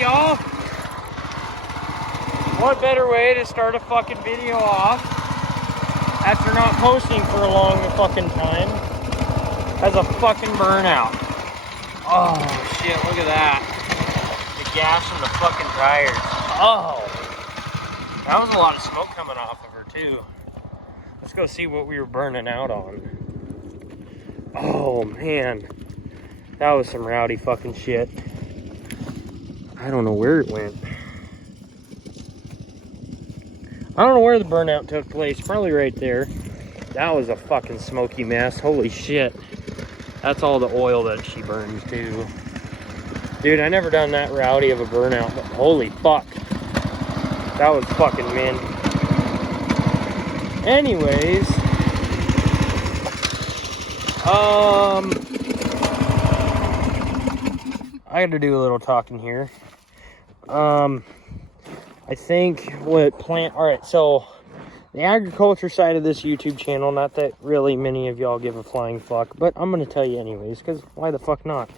y'all. What better way to start a fucking video off after not posting for a long fucking time as a fucking burnout. Oh shit, look at that. The gas from the fucking tires. Oh, that was a lot of smoke coming off of her too. Let's go see what we were burning out on. Oh man, that was some rowdy fucking shit. I don't know where it went. I don't know where the burnout took place. Probably right there. That was a fucking smoky mess. Holy shit. That's all the oil that she burns too. Dude, I never done that rowdy of a burnout, but holy fuck. That was fucking mint. Anyways. I got to do a little talking here. I think what plant... Alright, so the agriculture side of this YouTube channel, not that really many of y'all give a flying fuck, but I'm going to tell you anyways, because why the fuck not?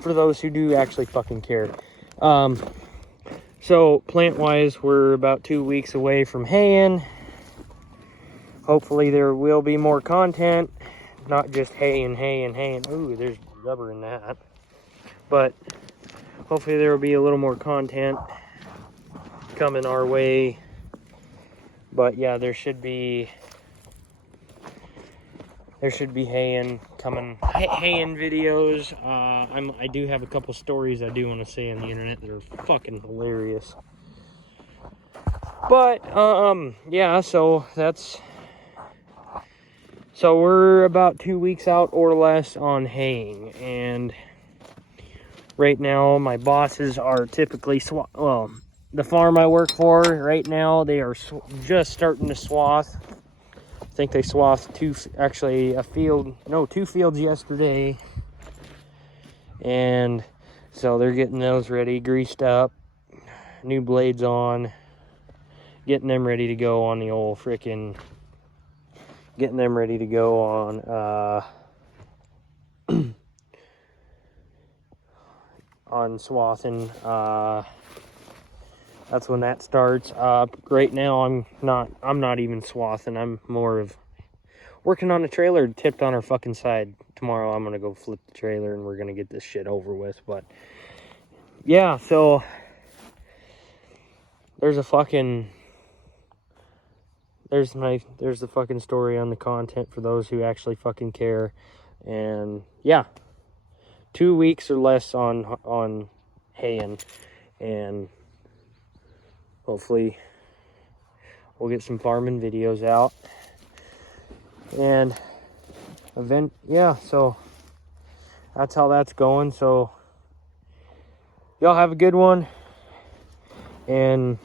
For those who do actually fucking care. So plant-wise, we're about 2 weeks away from haying. Hopefully there will be more content, not just haying. Ooh, there's rubber in that. But hopefully there will be a little more content coming our way. But yeah, there should be haying coming, haying videos. I do have a couple stories I do want to say on the internet that are fucking hilarious. But yeah, so we're about 2 weeks out or less on haying, and right now my bosses are typically the farm I work for right now, they are just starting to swath. I think they swathed two fields yesterday. And so they're getting those ready, greased up, new blades on, getting them ready to go on the old frickin', getting them ready to go on, on swathing. That's when that starts. Right now I'm not even swathing. I'm more of working on a trailer tipped on our fucking side. Tomorrow I'm gonna go flip the trailer and we're gonna get this shit over with. But yeah, so there's the fucking story on the content for those who actually fucking care. And yeah, 2 weeks or less on haying, and hopefully we'll get some farming videos out. And yeah, so that's how that's going. So y'all have a good one, and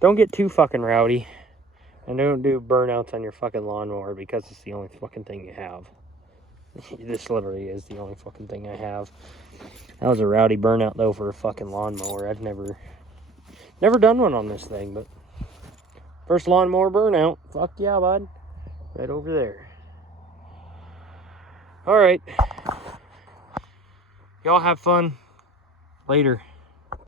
don't get too fucking rowdy, and don't do burnouts on your fucking lawnmower, because it's the only fucking thing you have. This literally is the only fucking thing I have. That was a rowdy burnout though for a fucking lawnmower. I've never done one on this thing, but first lawnmower burnout. Fuck yeah, bud. Right over there. All right. Y'all have fun. Later.